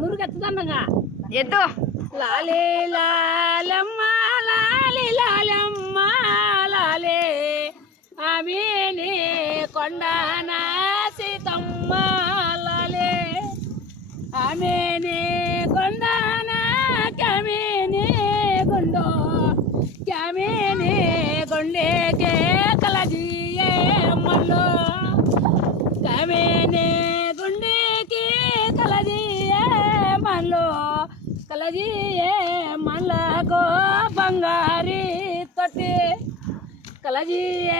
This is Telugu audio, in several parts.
నురుగెత్తదన్నగా? ఎద్దు లాలే లాలమ్మ లాలి లాలమ్మ లాలే. ఆమెనే కొండన సీతమ్మ లాలే. ఆమెనే కొండన క్యామేనే గుండో. క్యామేనే గుండెకే కలజియే మల్లో క్యామేనే గుండెకి కలజియే మళ్ళకో బంగారి తొట్టి. కలజియే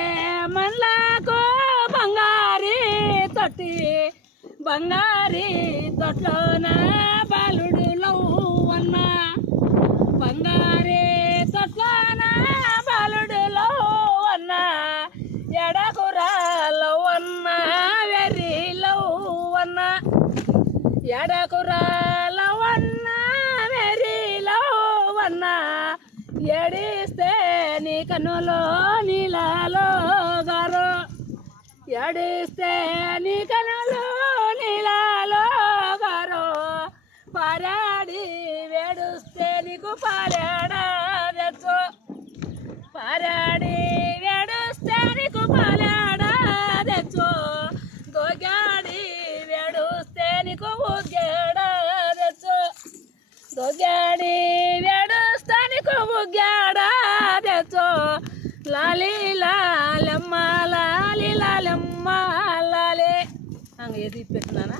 మళ్ళకో బంగారి తొట్టి. బంగారి తొట్లోన బాలుడు లవ్వన్న బంగారి తొట్లోన బాలుడు లవ్వన్న ఎడకురా లవ్వన్న వెర్రి లవ్వన్న ఎడకురా ఎడిస్తే నీ కన్నులో నీలాలో గారు. ఎడిస్తే నీ కనులు నీలాలో గారు. పరాడి వేడుస్తే నీకు పారాడా పరాడి వేడుస్తే నీకు పారాడా తెచ్చు గోగాడి వేడుస్తే నీకు ముగ్గాడా తెచ్చు లాలి లాలమ్మ లాలి లాలమ్మ లాలే హంగ ఏది పెట్టినానా